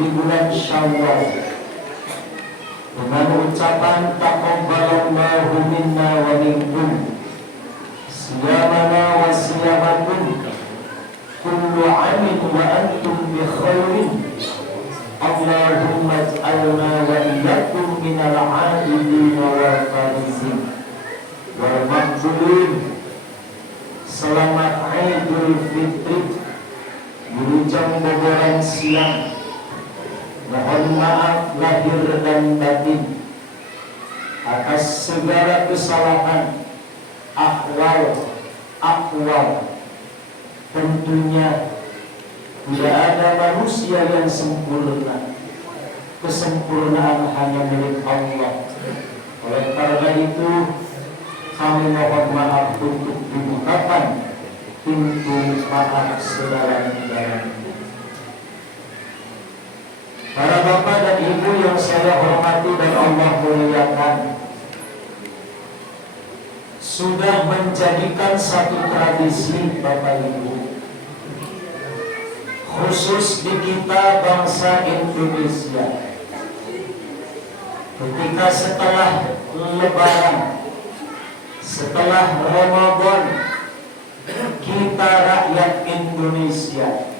di bulan Syawal dengan ucapan taqabbalallahu minna wa minkum siyamana wa siyamakum kullu amin wa antum bi khairin Allahumma ij'alna wa iyyakum minal 'abidin wal faizin wal maqbulin. Selamat Idul Fitri berujung boboran siang. Mohon maaf lahir dan batin atas segala kesalahan akwal. Tentunya tidak ada manusia yang sempurna. Kesempurnaan hanya milik Allah. Oleh karena itu kami mohon maaf untuk dibukakan pintu maaf sedalam-dalamnya. Para bapak dan ibu yang saya hormati dan Allah muliakan, sudah menjadikan satu tradisi Bapak Ibu, khusus di kita bangsa Indonesia, ketika setelah Lebaran, setelah Ramadan, kita rakyat Indonesia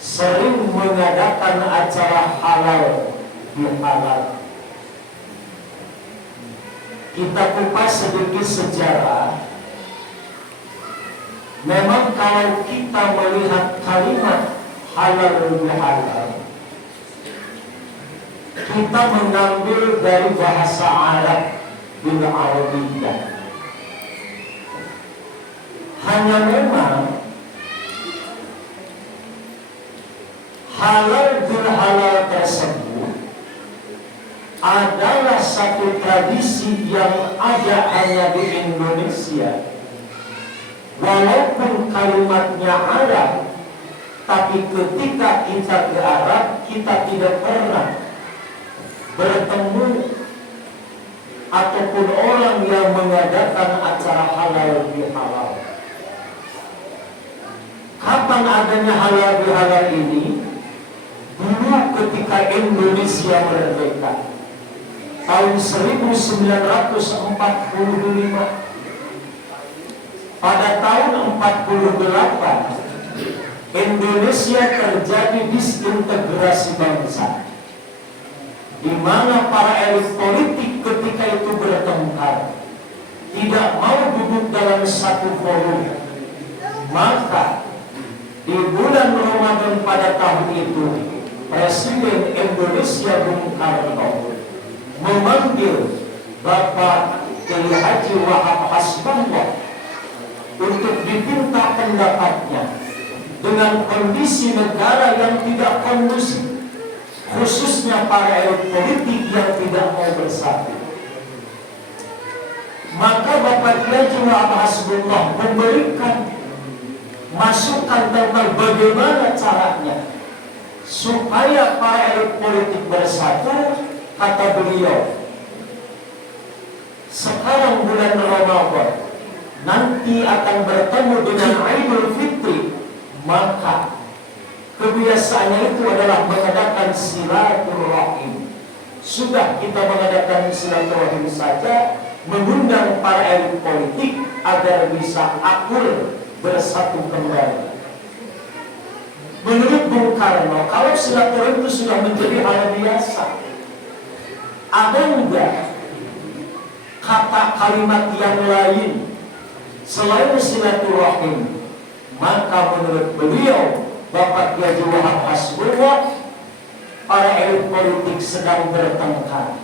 sering mengadakan acara halal bihalal. Kita kupas sedikit sejarah. Memang kalau kita melihat kalimat halal bihalal, kita mengambil dari bahasa Arab bil Arabiyyah. Hanya memang halal bihalal tersebut adalah satu tradisi yang ada hanya di Indonesia. Walaupun kalimatnya Arab, tapi ketika kita ke Arab, kita tidak pernah bertemu ataupun orang yang mengadakan acara halal bihalal. Kapan adanya halal bihalal ini? Dulu ketika Indonesia merdeka tahun 1945. Pada tahun 48 Indonesia terjadi disintegrasi bangsa, di mana para elit politik ketika itu bertengkar, tidak mau duduk dalam satu forum. Maka di bulan Ramadan pada tahun itu, Presiden Indonesia Bung Karno memanggil Bapak Kiai Haji Wahab Hasbullah untuk diminta pendapatnya dengan kondisi negara yang tidak kondusif, khususnya para elit politik yang tidak mau bersatu. Maka Bapak Kiai Haji Wahab Hasbullah memberikan masukan tentang bagaimana caranya supaya para elit politik bersatu. Kata beliau, sekarang bulan Ramadan, nanti akan bertemu dengan Idul Fitri, maka kebiasaannya itu adalah mengadakan silaturahim. Sudah kita mengadakan silaturahim saja, mengundang para elit politik agar bisa akur bersatu kembali. Menurut Bung Karno, kalau silaturahim itu sudah menjadi hal biasa, ada enggak kata kalimat yang lain selain silaturahim? Maka menurut beliau, Bapak Kiai Haji Wahab Hasbullah, para elit politik sedang bertengkar.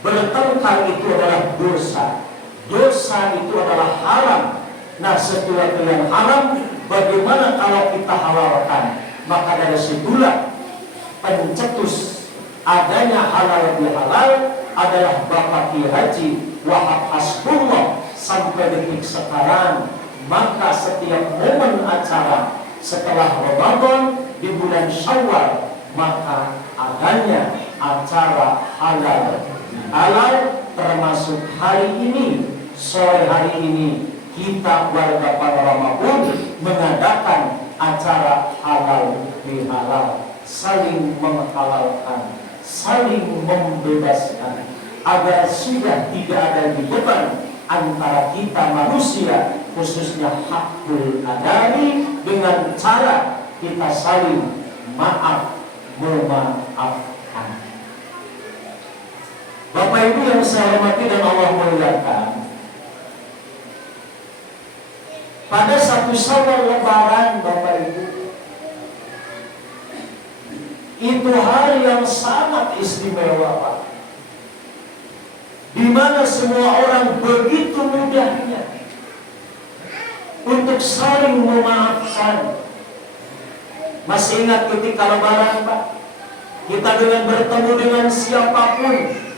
Bertengkar itu adalah dosa. Dosa itu adalah haram. Nah, sesuatu yang haram, bagaimana kalau kita halalkan? Maka dari situlah pencetus adanya halal bihalal adalah Bapak Kiai Haji Wahab Hasbullah sampai detik sekarang. Maka setiap momen acara setelah Ramadan di bulan Syawal, maka adanya acara halal bihalal, termasuk hari ini, sore hari ini kita warga Panorama pun mengadakan acara halal bihalal. saling menghalalkan, saling membebaskan, agar sudah tidak ada beban antara kita manusia, khususnya hakul adami, dengan cara kita saling maaf memaafkan. Bapak Ibu yang saya hormati dan Allah muliakan, pada satu Syawal Lebaran, Bapak Ibu, itu hari yang sangat istimewa, Pak, di mana semua orang begitu mudahnya untuk saling memaafkan. Masih ingat ketika Lebaran, Pak, kita dengan bertemu dengan siapapun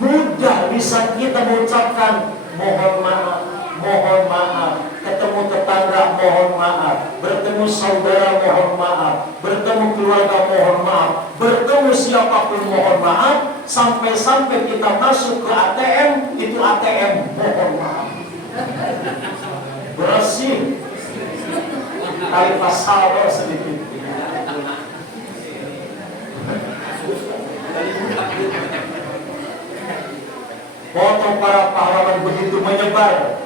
mudah bisa kita mengucapkan mohon maaf, mohon maaf. Ketemu tetangga mohon maaf, bertemu saudara mohon maaf, bertemu keluarga mohon maaf, bertemu siapapun mohon maaf, sampai-sampai kita masuk ke ATM, itu ATM mohon maaf. Bersih kali pasal sedikit. Foto para pahlawan begitu menyebar.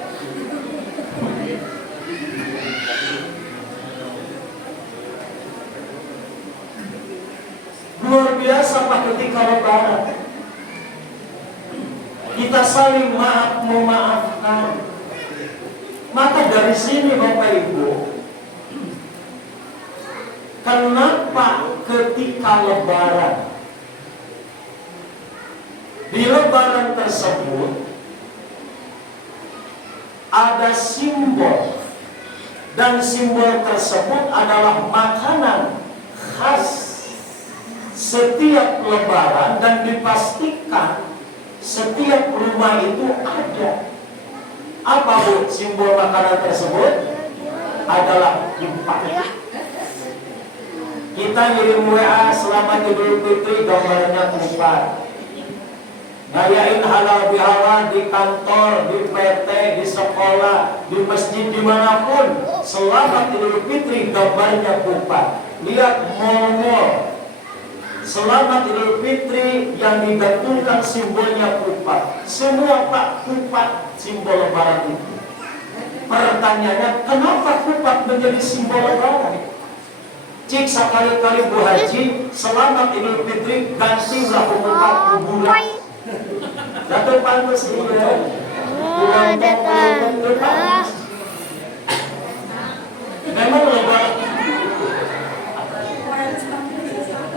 Luar biasa, Pak, ketika Lebaran kita saling maaf memaafkan. Maka dari sini, Bapak Ibu, kenapa ketika Lebaran, di Lebaran tersebut ada simbol, dan simbol tersebut adalah makanan khas setiap Lebaran, dan dipastikan setiap rumah itu ada. Apa, Bu, simbol makanan tersebut? Adalah kupat. Kita ngirim WA selamat Idul Fitri, gambarnya kupat. Ngayain halal bihalal di kantor, di PT, di sekolah, di masjid, dimanapun, selamat Idul Fitri, gambarnya kupat. Lihat mall-mall, selamat Idul Fitri yang digantungkan simbolnya kupat. Semua, Pak, kupat simbol Lebaran itu. Pertanyaannya, kenapa kupat menjadi simbol Lebaran? Cik sekali-kali Bu Haji, selamat Idul Fitri, gantilah kupat kuburan. Jatuh pantas dia. Memang Lebaran.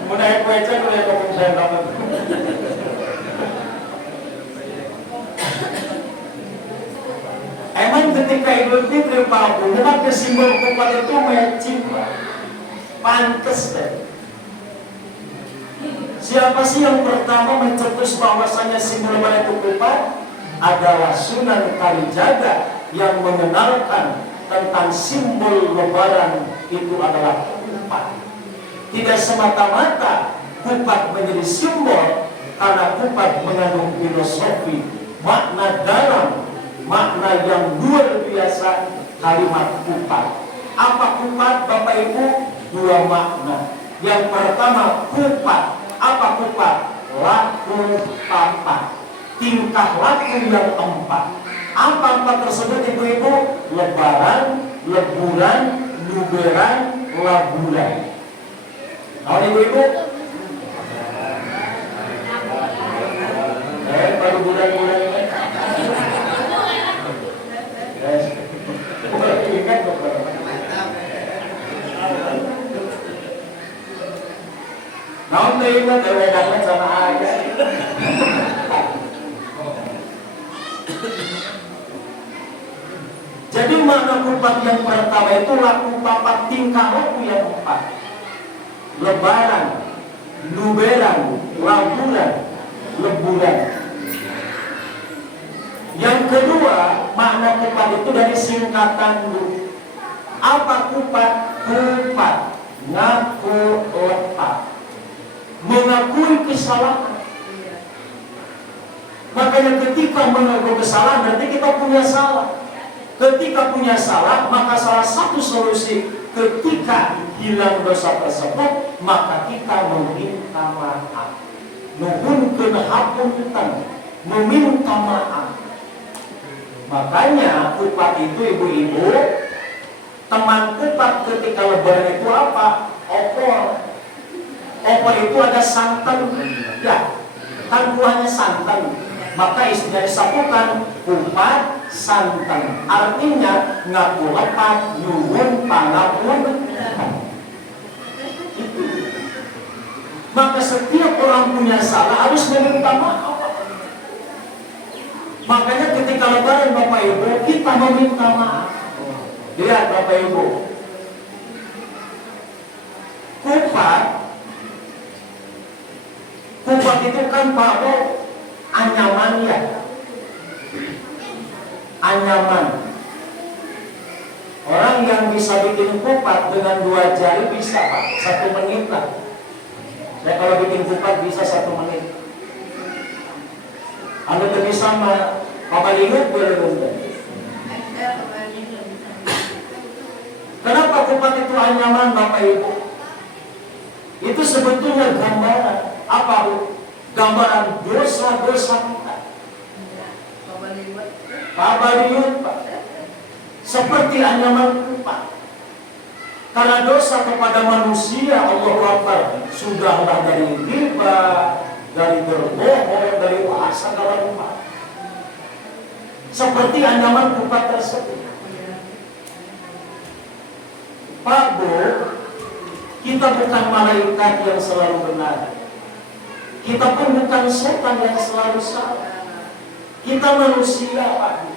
Mulai baca mulai kemudian banget. Emang ketika Idul Fitri, Pak, kenapa simbol kupat itu matching, pantes deh. Siapa sih yang pertama mencetus bahwasanya simbol Lebaran itu kupat? Adalah Sunan Kalijaga yang mengenalkan tentang simbol Lebaran itu adalah kupat. Tidak semata-mata kupat menjadi simbol, karena kupat mengandung filosofi, makna dalam, makna yang luar biasa kalimat kupat. Apa kupat, Bapak Ibu? Dua makna. Yang pertama, kupat. Apa kupat? Laku papat, tingkah laku yang empat. Apa empat tersebut, Ibu-Ibu? Lebaran, leburan, luberan, laburan. Nah, Ibu-Ibu, baru bulan-bulan ini. Ingat kok. Nah, untuk ingat wedangnya sama aja. Jadi makna kupat yang pertama itu laku papat, tingkah laku yang empat. Lebaran, luberan, laburan, leburan. Yang kedua, makna kupat itu dari singkatan lu. Apa kupat? Kupat, ngaku lepat, mengakui kesalahan. Makanya ketika mengakui kesalahan berarti kita punya salah. Ketika punya salah, maka salah satu solusi ketika hilang dosa tersebut, maka kita meminta maaf. Nuhunkeun hapunten, meminta maaf. Makanya kupat itu ibu-ibu, teman kupat ketika lebaran itu apa? Opor. Opor itu ada santan, ya, kan buahnya santan. Maka istilah disatukan kupat santan. Artinya ngaku lepat, nyuwun pangapun. Maka setiap orang punya salah harus meminta maaf. Makanya ketika lebaran Bapak Ibu, kita meminta maaf. Lihat Bapak Ibu, kupat itu kan Pak Bo, anyaman ya, anyaman. Orang yang bisa bikin kupat dengan 2 jari bisa Pak, 1 menit lah. Saya kalau bikin kupat bisa 1 menit. Anda lebih sama Bapak Lingut boleh. Kenapa kupat itu anyaman Bapak Ibu? Itu sebetulnya gambaran apa Bu? Gambaran dosa-dosa kita. Bapak Lingut Pak, seperti anyaman kupat. Karena dosa kepada manusia, Allahu Akbar, sudahlah dari riba, dari berbohong, dari segala rupa. Seperti anyaman kupat tersebut. Pak Bu, kita bukan malaikat yang selalu benar. Kita pun bukan setan yang selalu salah. Kita manusia Pak Bu.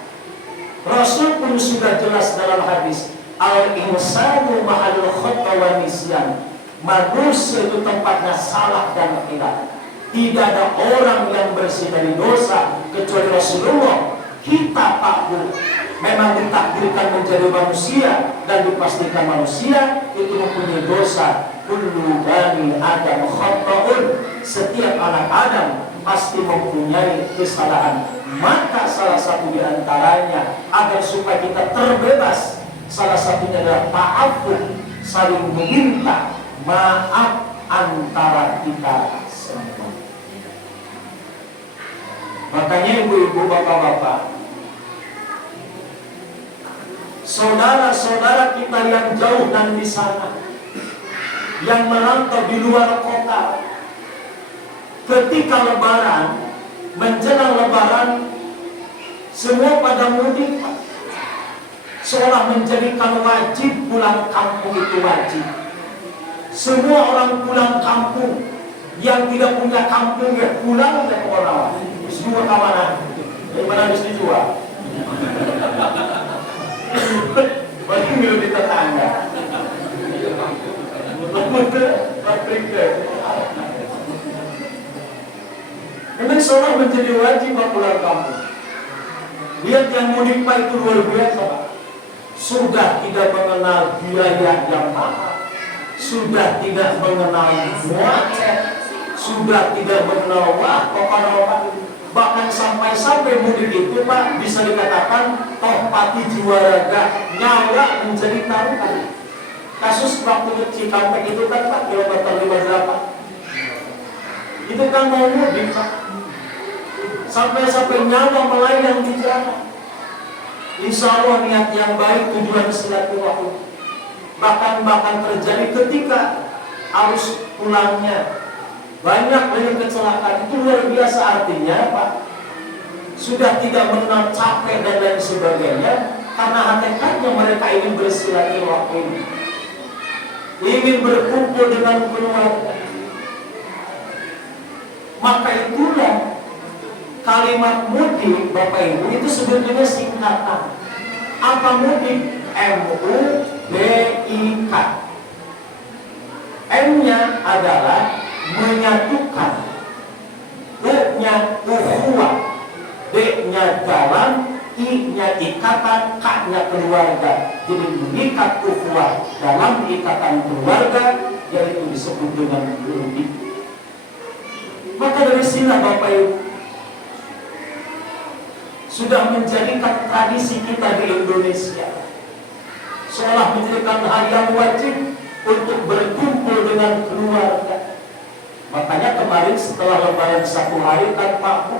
Rasul pun sudah jelas dalam hadis, al-insanu ma'al khata wa nisyan. Manusia itu tempatnya salah dan khilaf. Tidak ada orang yang bersih dari dosa kecuali Rasulullah. Kita Pak Bu memang ditakdirkan menjadi manusia dan dipastikan manusia itu mempunyai dosa. Kullu bani Adam khata'un. Setiap anak Adam pasti mempunyai kesalahan. Maka salah satu di antaranya agar supaya kita terbebas, salah satunya adalah ta'afuf, saling meminta maaf antara kita semua. Makanya ibu-ibu, bapak-bapak, saudara-saudara kita yang jauh dan di sana, yang merantau di luar kota, ketika lebaran, menjelang lebaran, semua pada mudik, seolah menjadikan wajib pulang kampung itu wajib. Semua orang pulang kampung, yang tidak punya kampung ya pulang ke orang. Semua kemana? Dari mana bisa dijual? Bagi milu di tetangga. Memang seorang menjadi wajib pulang kampung. Lihat yang mudik Pak itu luar biasa Pak. Sudah tidak mengenal biaya yang mahal, sudah tidak mengenal muacet, sudah tidak mengenal waktu. Bahkan sampai mudik itu Pak bisa dikatakan toh pati juaraga, nyawa menjadi taruhan. Kasus waktu Cikampek itu kan Pak, kilometer 58 itu kan mau mudik Pak, sampai nyawa melayang di jalan. Insya Allah niat yang baik, tujuan silaturahmi. Bahkan terjadi ketika arus pulangnya banyak dari kecelakaan. Itu luar biasa, artinya Pak sudah tidak mengenal capek dan lain sebagainya, karena hakikatnya mereka ingin bersilaturahmi, ingin berkumpul dengan keluarga. Maka itulah kalimat mudik Bapak Ibu itu sebetulnya singkatan. Apa mudik? M-U-D-I-K. M-nya adalah menyatukan, U-nya ukhuwah, D-nya jalan, I-nya ikatan, K-nya keluarga. Jadi mengikat ukhuwah dalam ikatan keluarga, yaitu disebut dengan mudik. Maka dari sini Bapak Ibu sudah menjadikan tradisi kita di Indonesia, seolah menjadikan hal yang wajib untuk berkumpul dengan keluarga. Makanya kemarin setelah lebaran 1 hari kan Pak Bu,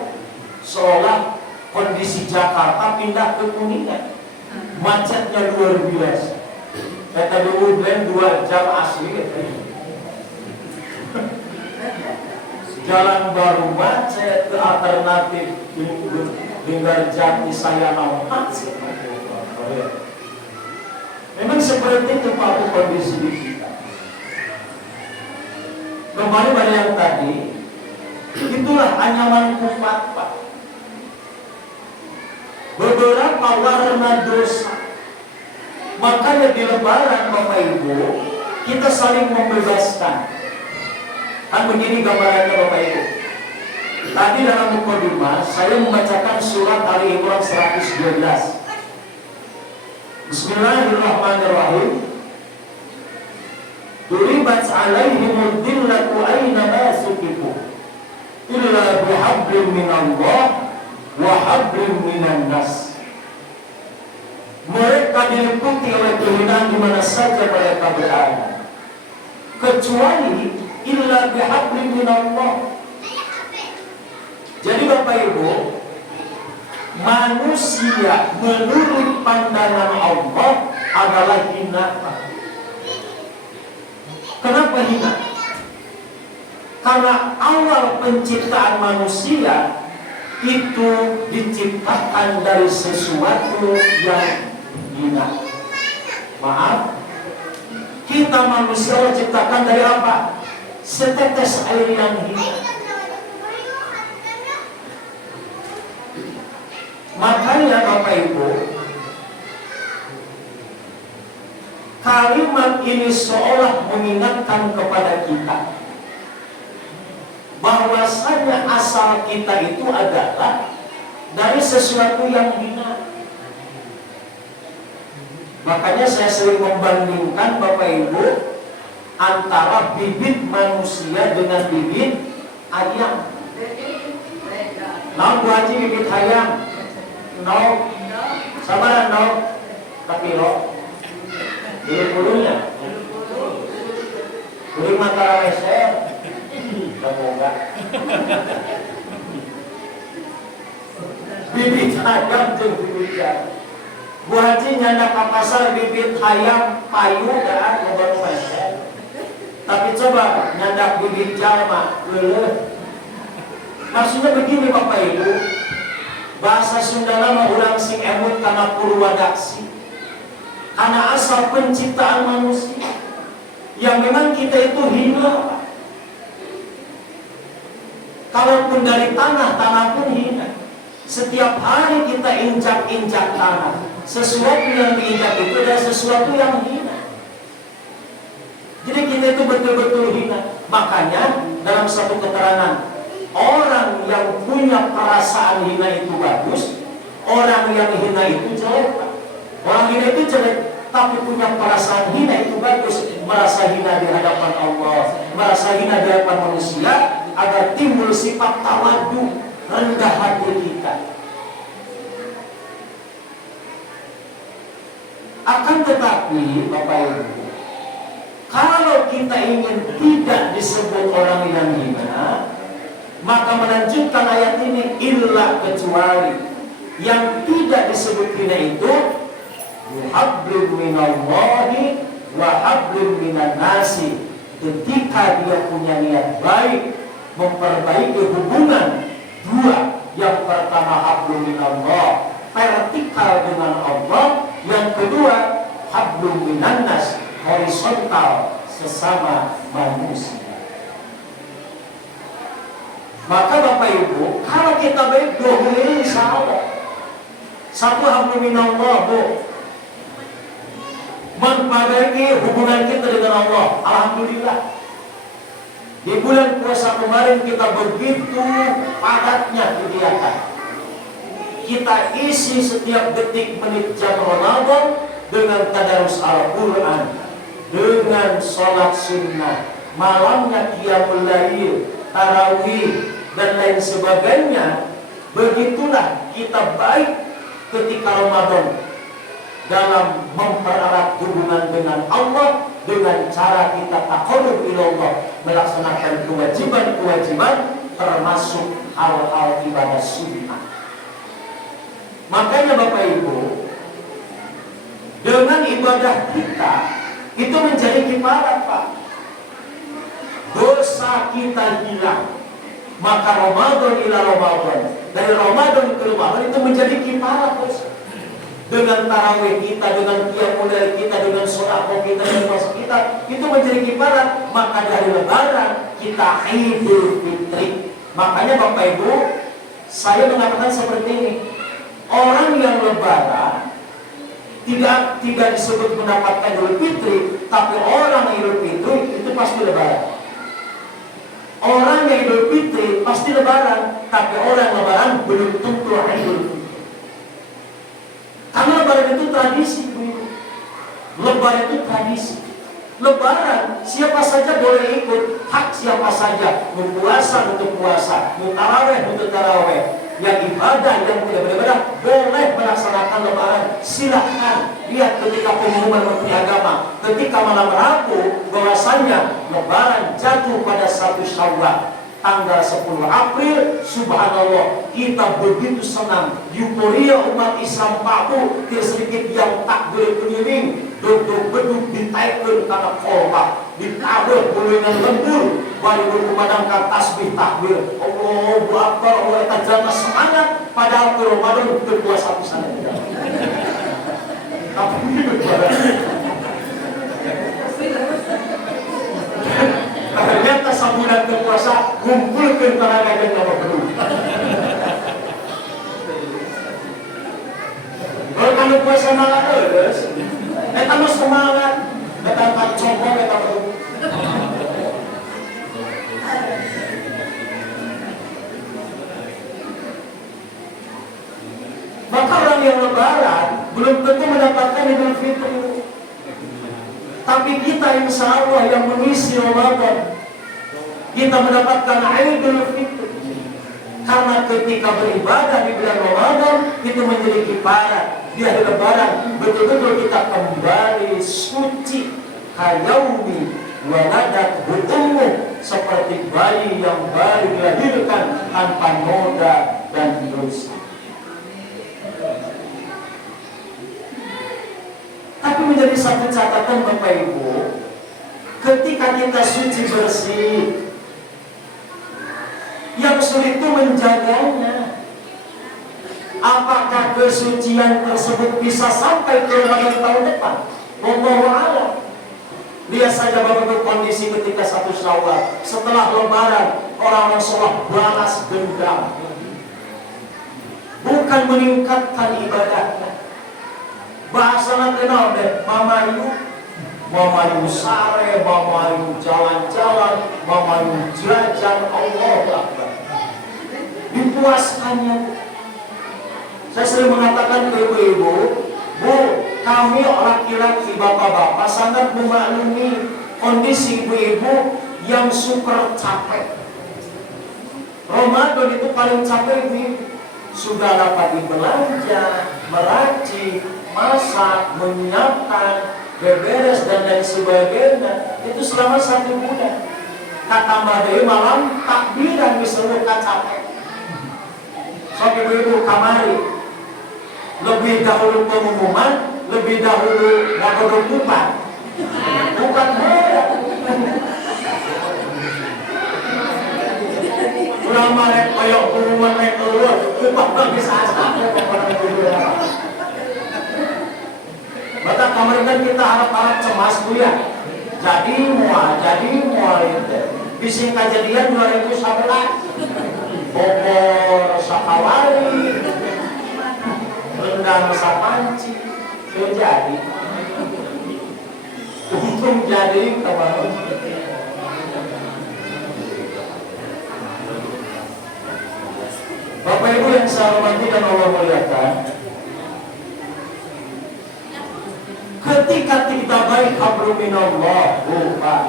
seolah kondisi Jakarta pindah ke Kuningan. Macetnya luar biasa. Kata dulu 2 jam asli jalan baru macet ke alternatif Linggarjati Sayana macet. Memang seperti itu Pak Bu kondisi di kita. Kembali pada yang tadi, itulah anyaman kupat Pak. Beberapa warna dosa. Makanya di lebaran Bapak Ibu, kita saling membebaskan. Kan begini gambarannya Bapak Ibu. Tadi dalam mukadimah saya membacakan surat Ali Imran 112. Bismillahirrahmanirrahim. Duribat alaihimud dillatu aina ma suqifu illa bihablin minallah wa hablin minan nas. Mereka diliputi oleh kehinaan di mana saja mereka berada, kecuali illa bihablin minallah. Jadi Bapak Ibu, manusia menurut pandangan Allah adalah hina. Kenapa hina? Karena awal penciptaan manusia itu diciptakan dari sesuatu yang hina. Maaf, kita manusia diciptakan dari apa? Setetes air yang hina. Makanya Bapak Ibu, kalimat ini seolah mengingatkan kepada kita bahwasanya asal kita itu adalah dari sesuatu yang hina. Makanya saya sering membandingkan Bapak Ibu antara bibit manusia dengan bibit ayam. Nah, Bu Haji bibit ayam. No, sabaran no, tapi lo bulu-bulunya bulu mata meser, semoga bibit ayam tuh bibit ayam. Bu Haji nyanda ke pasar bibit ayam payu kan ngobrol meser, tapi coba nyanda bibit jalma lele. Maksudnya begini Bapak Ibu, bahasa Sunda nama ulang sing emut karena purwadaksi, karena asal penciptaan manusia yang memang kita itu hina. Kalaupun dari tanah pun hina. Setiap hari kita injak-injak tanah, sesuatu yang diinjak itu adalah sesuatu yang hina. Jadi kita itu betul-betul hina. Makanya dalam satu keterangan, orang yang punya perasaan hina itu bagus, orang yang hina itu jelek. Orang hina itu jelek, tapi punya perasaan hina itu bagus. Merasa hina di hadapan Allah, merasa hina di hadapan manusia, agar timbul sifat tawadu, rendah hati kita. Akan tetapi Bapak Ibu, kalau kita ingin tidak disebut orang yang hina, maka melanjutkan ayat ini, illa kecuali yang tidak disebut hina itu hablum minallahi wa hablum minan nasi. Ketika dia punya niat baik memperbaiki hubungan dua, yang pertama hablum minallah, vertikal dengan Allah, yang kedua hablum minan nas, horizontal sesama manusia. Maka Bapak Ibu, kalau kita baik dua hal ini insya Allah. Satu hablum minallah, Bu, memperbaiki hubungan kita dengan Allah. Alhamdulillah, di bulan puasa kemarin kita begitu padatnya kegiatan. Kita isi setiap detik menit jam Ramadan dengan tadarus Al-Quran, dengan sholat sunnah, malamnya qiyamul lail, tarawih, dan lain sebagainya. Begitulah kita baik ketika Ramadan dalam mempererat hubungan dengan Allah, dengan cara kita taqarrub ilallah, melaksanakan kewajiban-kewajiban termasuk hal-hal ibadah sunnah. Makanya Bapak Ibu, dengan ibadah kita itu menjadi kifarat, Pak. Dosa kita hilang, maka Ramadan ila Ramadan, dari Ramadan ke Ramadan itu menjadi kifarat dosa. Dengan tarawih kita, dengan qiyamul lail kita, dengan sedekah kita, dengan puasa kita, itu menjadi kifarat. Maka dari Lebaran kita Idul Fitri. Makanya Bapak Ibu, saya mengatakan seperti ini. Orang yang Lebaran tidak disebut mendapatkan Idul Fitri, tapi orang Idul Fitri itu pasti Lebaran. Orang yang Idul Fitri pasti Lebaran, tapi orang Lebaran belum tentu Idul Fitri. Karena Lebaran itu tradisi, Bu. Lebaran itu tradisi. Lebaran siapa saja boleh ikut, hak siapa saja. Mau puasa untuk puasa, mau tarawih untuk tarawih. Yang ibadah, yang tidak beribadah boleh melaksanakan Lebaran. Silahkan. Lihat ketika pengumuman Menteri Agama ketika malam Rabu bahwasanya Lebaran jatuh pada 1 Syawal tanggal 10 April. Subhanallah, kita begitu senang, euforia umat Islam Paku, tidak sedikit yang tak boleh keliling, duduk-duduk ditaikkan karena korban, ditabur gulingan lembur, baru berkumandangkan tasbih takbir, Allahu Akbar, Allah tajamah semangat, padahal ke Ramadan berpuasa satu sana tidak. Tapi ternyata sebulan berpuasa kumpulkan tenaga dan nama penuh. Kalau puasa malah terus, kita mau semangat, kita akan coba kita penuh. Maka orang yang Lebaran belum tentu mendapatkan Idul Fitri. Tapi kita insya Allah yang mengisi Ramadan, kita mendapatkan Idul Fitri. Karena ketika beribadah di bulan Ramadan itu menjadi kifarat. Di hari Lebaran betul-betul kita kembali suci. Hayaumi waladat ummu, seperti bayi yang baru dilahirkan tanpa noda dan dosa. Tapi menjadi satu catatan Bapak Ibu, ketika kita suci bersih, yang sulit itu menjaganya. Apakah kesucian tersebut bisa sampai ke Ramadan tahun depan? Wallahu a'lam. Lihat saja Bapak Ibu kondisi ketika 1 Syawal setelah Lebaran, orang-orang sholat balas dendam, bukan meningkatkan ibadahnya. Bahasa kenal deh, mamayu sare, mamayu jalan-jalan, mamayu jajan, Allah Akbar. Dipuaskannya. Saya sering mengatakan ke ibu-ibu, Bu, kami laki-laki, bapak-bapak sangat memaklumi kondisi ibu-ibu yang super capek. Ramadan itu paling capek ini. Sudah dapat belanja, meracik, masak, menyiapkan, beberes dan lain sebagainya. Itu selama 1 bulan. Kata Mbak Dewi malam takbiran misalnya capek. So ibu-ibu kamari, lebih dahulu pengumuman, lebih dahulu ngadodokupan. Bukan merah. Ulama rek koyok pengumuman rek keluar, upah bagi sasa. Maka kemarin kita harap-harap cemas Bu ya. Jadi mual itu. Bising kejadian 2011. Bogor Sakawali, Rendang Sapanci, jadi. Untung jadi kawan. Bapak Ibu yang saya hormati dan Allah muliakan, ketika kita baik hablum minallah, bukan.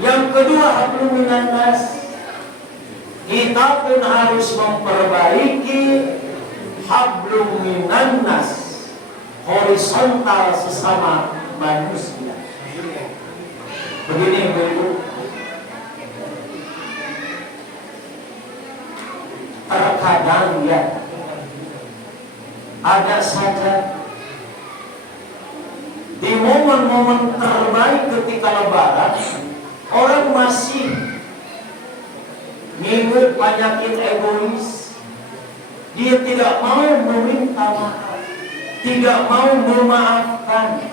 Yang kedua hablum minannas. Kita pun harus memperbaiki hablum minannas, horizontal sesama manusia. Begini Ibu, terkadang ya ada saja di momen-momen terbaik ketika Lebaran orang masih ngikut penyakit egois. Dia tidak mau meminta maaf, tidak mau memaafkan.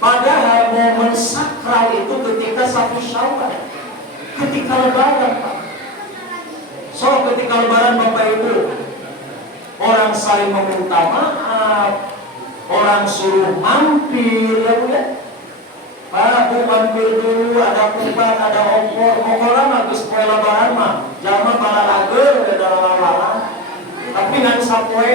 Padahal momen sakral itu ketika 1 Syawal, ketika Lebaran, Pak. So ketika Lebaran Bapak Ibu, orang saling meminta maaf, orang suruh mampir, ya Bu ya. Pak, Bu mampir dulu, ada kupat, ada opor, pokoknya mah geus poe Lebaran mah, jalma bala lager, ada lala-lala. Tapi ngan sapoe.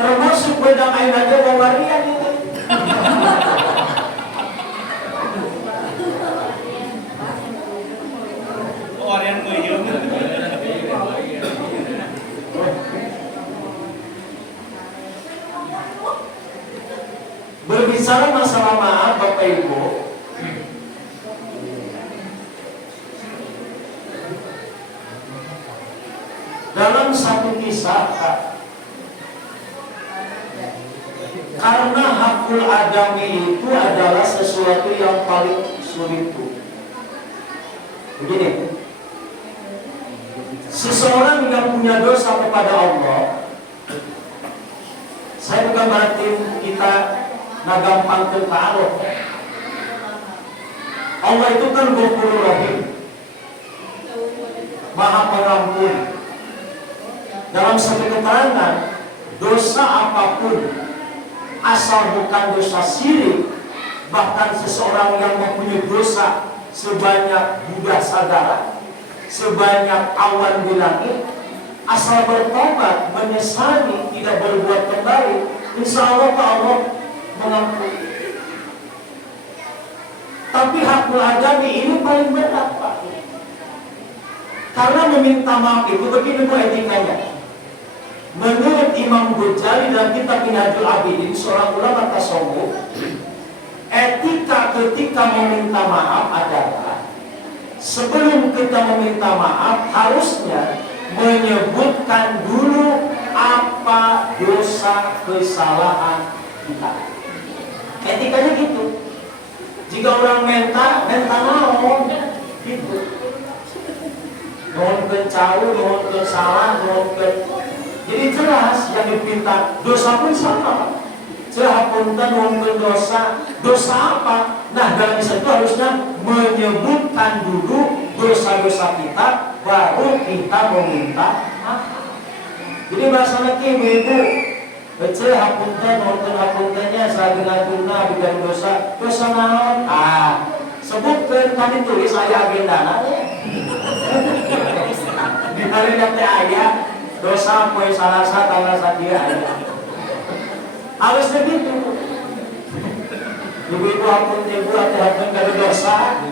Termasuk bedang air aja wawarian itu. Wawarian kuyung. Berbicara masalah maaf Bapak Ibu, dalam satu kisah, karena hakul adami itu adalah sesuatu yang paling sulit. Begini, seseorang yang punya dosa kepada Allah, saya bukan berarti kita gampang ke Allah. Allah itu kan Ghafurur Rahim, Maha Pengampun. Dalam satu keterangan, dosa apapun asal bukan dosa syirik, bahkan seseorang yang mempunyai dosa sebanyak budak sadara, sebanyak awan di langit, asal bertobat, menyesali, tidak berbuat kembali, insya Allah Allah mengampuni. Tapi hakul adami ini paling berat, Pak. Karena meminta maaf itu begini Bu etikanya. Menurut Imam Ghazali dalam kitab Minhajul Abidin, seorang ulama tasawuf, etika ketika meminta maaf adalah sebelum kita meminta maaf harusnya menyebutkan dulu apa dosa kesalahan kita. Etikanya gitu. Jika orang minta naon gitu. Mohon kencau, mohon kesalah, mohon ke. Jadi jelas yang dipinta dosa pun sama. Sehapunten mohon dosa, dosa apa? Nah dalam itu harusnya menyebutkan dulu dosa-dosa kita, baru kita meminta maaf. Jadi bahasanya ibu-ibu, hapunten mohon hapuntennya sageuna bidan dosa, dosa naon? Sebutkan kan ditulis aya agendana. Di hari nanti ayat dosa poe salasa tanggal sadia aya. Harusnya gitu. Ibu-ibu ampun ibu hati-hati kada dosa.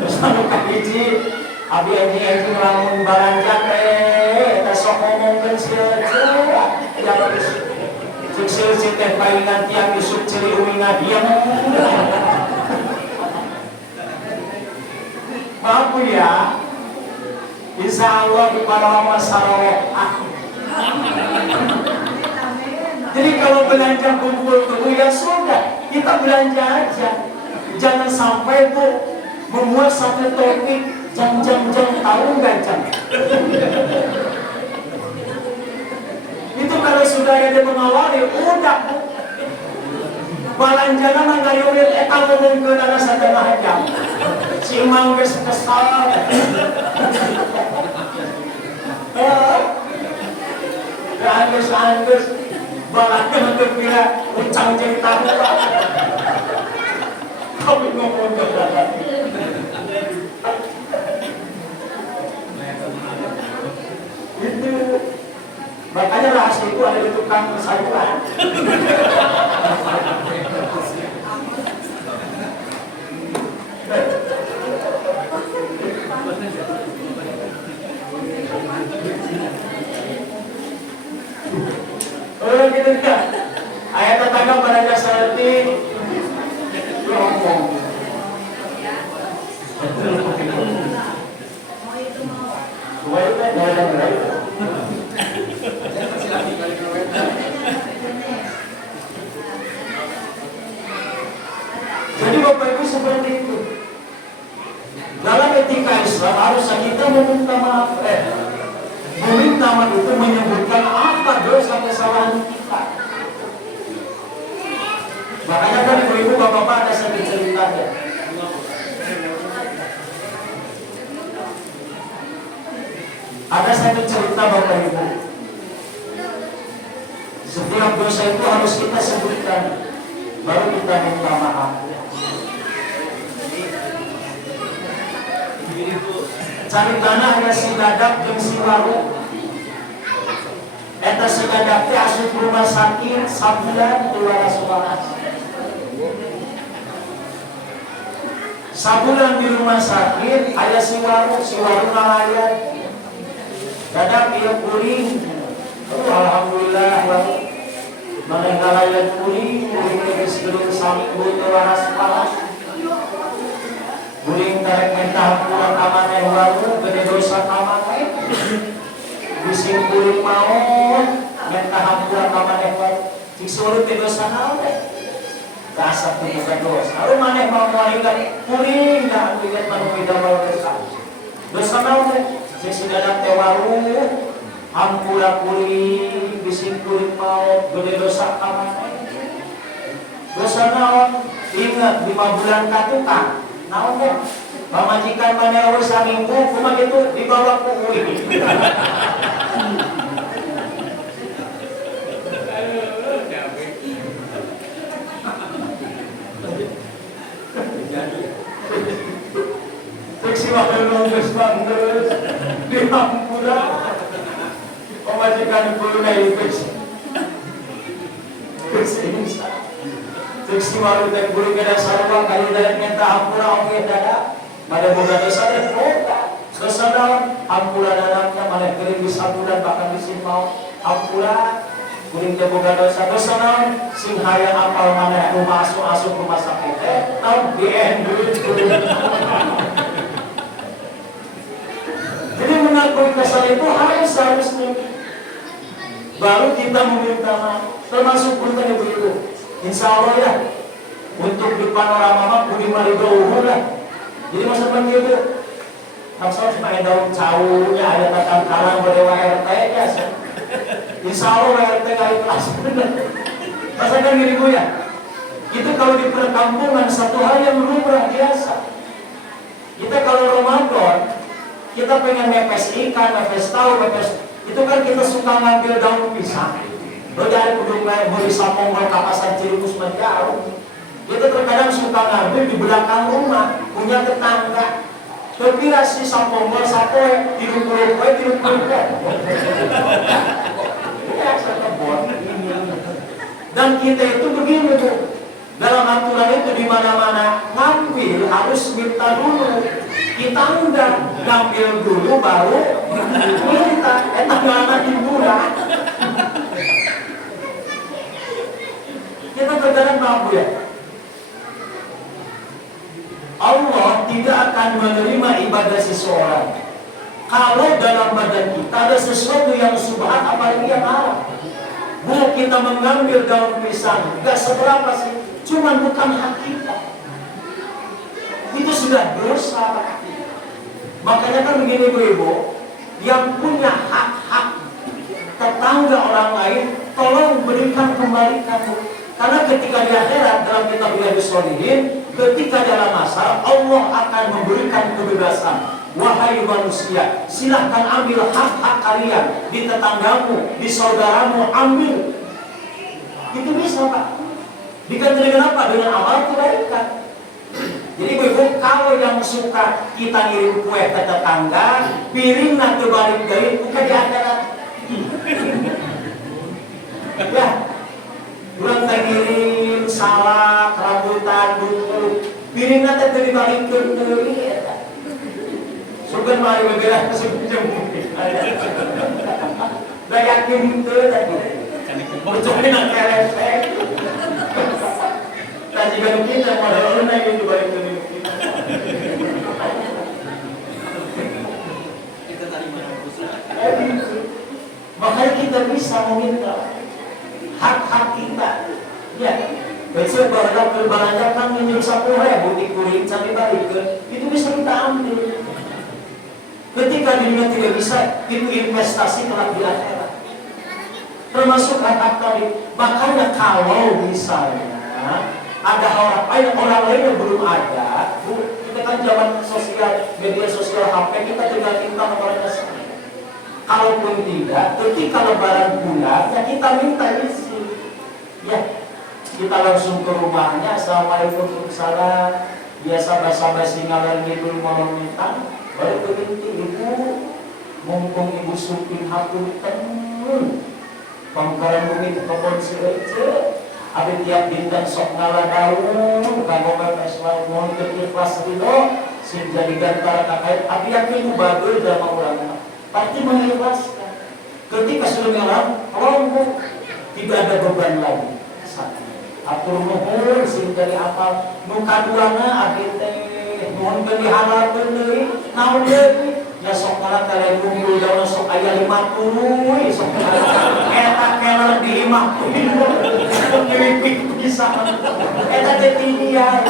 Dosa nu kahiji abi anjing ngelamun baranjak eta sok ngomongkeun sia-sia. Ya sukses teh palingan tiap isuk ceri umingan diam. Maaf ya. Insya Allah di para masyarakat. Jadi kalau belanja kumpul ya sudah, kita belanja aja. Jangan sampai Bu membuat satu topik jam tahu nggak jam. Itu kalau sudah ada mengawali, udah Bu. Balanjana mah ngayurin eta ngomongkeun ana satengah jam. Si Imam geus kesal. Angus balanya untuk kira uncang cerita kami ngomong ke itu makanya rahasia itu ada di tukang sayuran. Gitu kan? Bapak Ibu seperti itu. Dalam etika Islam harusnya kita meminta maaf. Meminta maaf itu menyebutkan apa dosa kesalahan kita. Makanya kan ibu bapak-bapak ada satu ceritanya. Ada satu cerita bapak ibu. Setiap dosa itu harus kita sebutkan, baru kita minta maaf. Cari tanah ya si dadap dan si waru. Eta si dadap teh asup rumah sakit sabulan keluar sekolah. Sabulan di rumah sakit aya si waru ngalayan. Dadap ieu kuring. Alhamdulillah waru. Maneh ngalayan kuring geus geuning sampul keluar sekolah. Kuring tarek mentah pulang amaneh waru gede dosa amaneh. Bising kuring maot mentah pulang amaneh waru. Cik surut teh dosa naon teh? Dasar teh bukan dosa. Lalu maneh mau ngalingan kuring da ingat manu widamel dosa. Dosa naon teh? Cik sudah teh waru hampura kuring bising kuring maot gede dosa amaneh. Dosa naon? Ingat 5 bulan ka tukang. Naon teh? Pamajikan maneh we saminggu kumaha kitu dibawa ku uing. Cek si wakil geus bangeus dihampura. Pamajikan kuliah itu geus insya. Cek si waru teh guru kada sarua kali daek minta hampura oge dada. Made boga dosa teh boga. Dosa naon? Hampura dadapna maneh keuring bisa bulan bahkan bisin mau hampura kuring teh boga dosa. Dosa naon? Sing hayang apal maneh rumah asuh rumah sakit teh naon BN duit. Jadi mengakui kesalahan itu harusnya baru kita meminta maaf. Termasuk punten ibu-ibu. Insya Allah ya, untuk di panorama mah budi marido lah. Jadi maksudnya gitu, maksudnya sebagai daun caunya ada tatang kalang berdewa RT ya. Insya Allah RT nggak ikhlas. Maksudnya gini bu ya, itu kalau di perkampungan satu hal yang lumrah biasa. Kita kalau Ramadan, kita pengen mepes ikan, mepes tahu, itu kan kita suka ngambil daun pisang. Dari kudung lain beri sapong kapasan Cirebus menjauh. Kita terkadang suka ngambil di belakang rumah, punya tetangga. Kira si sapong sapoe diruk-ruk. Dan kita itu begini tuh. Dalam aturan itu di mana-mana ngambil harus minta dulu. Kita enggak ngambil dulu baru minta. Tanggalnya dimurah. Kita terkadang mampu ya. Allah tidak akan menerima ibadah seseorang kalau dalam badan kita ada sesuatu yang subhat apalagi yang haram. Bu, kita mengambil daun pisang, gak seberapa sih, cuman bukan hak kita. Itu sudah dosa. Makanya kan begini Bu-ibu, yang punya hak-hak tetangga orang lain, tolong berikan kembalikan. Karena ketika di akhirat dalam kitab Riyadhus Shalihin, ketika dalam masalah Allah akan memberikan kebebasan. Wahai manusia, silahkan ambil hak-hak kalian di tetanggamu, di saudaramu, ambil. Itu bisa Pak. Diganti dengan apa? Dengan amal kebaikan. Jadi ibu, kalau yang suka kita ngirim kue ke tetangga, piring nanti balik dari bukan di akhirat. Ya. Kurang ngirim salak, rambutan, buku, piring nanti dibalik ke surga mari bebelah ke surga mungkin. Dah yakin itu tadi. Bercoba nak kelesek. Tadi kan kita modal naik itu balik ke kita. Kita tadi mana makanya kita bisa meminta hak-hak kita. Ya, Besok kalau berbelanja kan minjem 10.000 dikuring sampai balik itu bisa kita ambil. Ketika dirinya tidak bisa, itu investasi kelak di akhirat. Termasuk hak tadi. Makanya kalau misalnya ada orang lain yang belum ada, kita kan zaman sosial, media sosial HP, kita tinggal minta nomornya sana. Kalaupun tidak, ketika lebaran pulang, ya kita minta isi. Ya, kita langsung ke rumahnya, assalamualaikum salam. Biasa basa-basi ngalar gitu mau minta, baru ke ibu, mumpung ibu supin hapunten, pangkalan bumi ke kebun sereje. Abi tiap dinten sok ngalah daun, kanggo mepes laut mohon ikhlas ridho, sing jadi gantara kakait. Abi yakin bagus dalam ulama, pasti mengikhlaskan. Ketika sudah ngalah, kelompok tidak ada beban lagi. Atur nuhun sing dari apal, nu kaduana abi teh mohon beli halal deui, naon deui. Ya sok ngalah kalian kumpul daun sok aya 50, sok eta keler di 50. Ngiripik bisa. Eta teh tidian.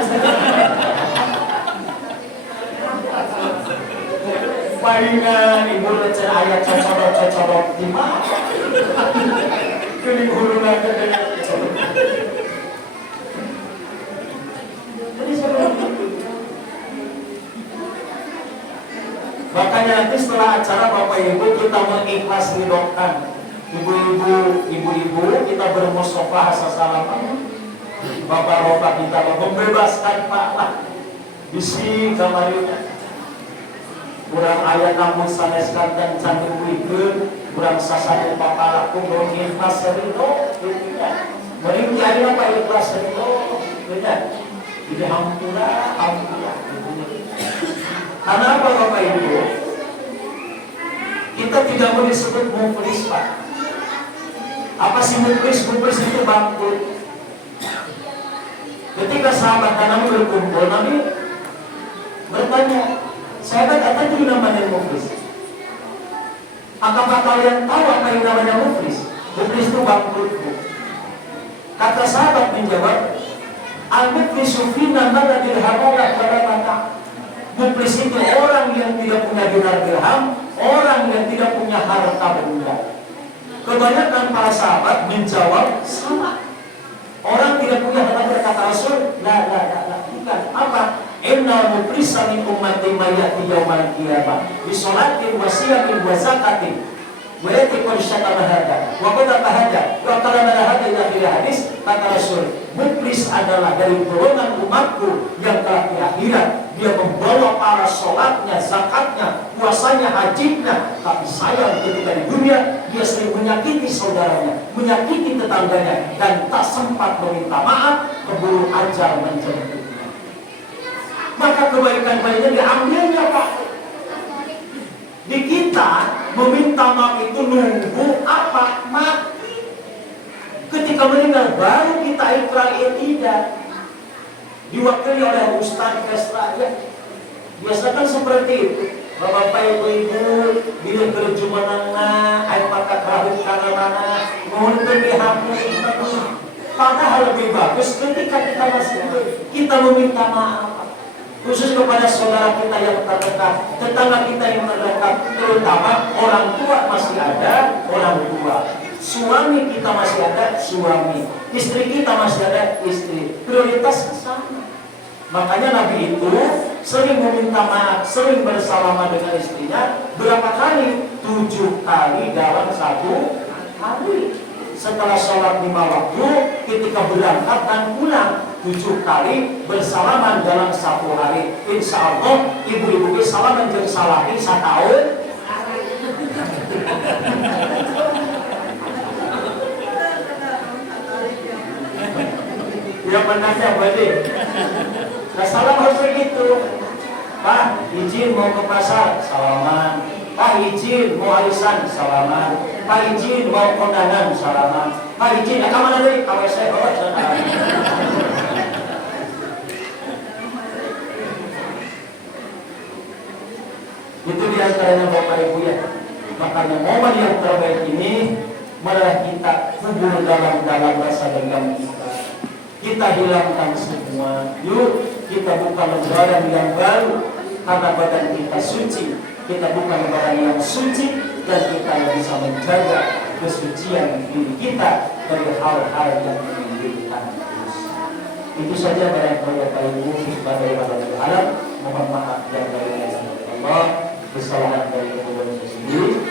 Palingan ibu lecet ayat cocok di mana? Kuning hulu lagi deh. Makanya nanti setelah acara Bapak Ibu kita mengikhlas ridhokan ibu-ibu kita bermusyawarah salaman. Bapak-bapak kita membebaskan Pak lah. Bisi kamarinya. Kurang ayat namun sanes kanten cantik wikeun, kurang sasane Bapak laku belum ikhlas ridho. Mending kiai apa ikhlas ridho. Benar. Jadi hampura. Karena apa Bapak Ibu? Kita tidak boleh disebut muflis Pak. Apa sih muflis? Muflis itu bangkrut. Ketika sahabat Nabi berkumpul, Nabi bertanya, sahabat apa itu namanya muflis? Apakah kalian tahu apa yang namanya muflis? Muflis itu bangkrut. Kata sahabat menjawab, al-muflisu fina mana dirhamala kalau mata. Muflis itu orang yang tidak punya dinar dirham, orang yang tidak punya harta benda. Kebanyakan para sahabat menjawab sama. Orang tidak punya harta benda, kata Rasul, la, bukan. Apa? Innal muflisa min ummati mayati yaumal qiyamah bi sholatin wa siyamin wa zakatin wa yatiqul syatama hada wa qad tahada wa qala hada ila akhir hadis. Kata Rasul, muflis adalah dari golongan umatku yang telah di akhirat. Dia membawa para sholatnya, zakatnya, puasanya, hajinya. Tapi sayang ketika di dunia dia sering menyakiti saudaranya, menyakiti tetangganya, dan tak sempat meminta maaf, keburu ajal menjemputnya. Maka kebaikan-baiknya diambilnya Pak. Di kita meminta maaf itu nunggu apa? Mati. Ketika meninggal baru kita ikrar tidak. Diwakili oleh Ustaz Kesraya. Biasa kan seperti itu. Bapak ibu-ibu bila kerja menengah, air mata kerahut karena mana, mohon berhati padahal lebih bagus ketika kita masih hidup, kita meminta maaf. Khusus kepada saudara kita yang terdekat, tetangga kita yang terdekat, terutama orang tua masih ada, orang tua. Suami kita masih ada, suami. Istri kita masih ada, istri. Prioritas ke sana. Makanya Nabi itu sering meminta maaf, sering bersalaman dengan istrinya. Berapa kali? 7 kali dalam 1 hari. Setelah sholat 5 waktu, ketika berangkat dan pulang, 7 kali bersalaman dalam 1 hari. Insya Allah ibu-ibu salaman jeung salahi 1 tahun. Yang menanya berarti nah, salam harus begitu. Pak, izin mau ke pasar, salaman. Pak, izin mau arisan, salaman. Pak, izin mau kondangan, salaman. Pak, izin, kemana tadi? Kawai saya bawa sana. Itu diantaranya Bapak Ibu ya. Makanya momen yang terbaik ini malah kita kubur dalam rasa dendam kita. kita hilangkan semua. Yuk kita buka lembaran yang baru, karena badan kita suci. Kita buka lembaran yang suci, dan kita bisa menjaga kesucian diri kita dari hal-hal yang menimbulkan dosa. Itu saja barangkali Bapak Ibu pada alam. Mohon maaf yang dari Allah, kesalahan dari kedua sendiri.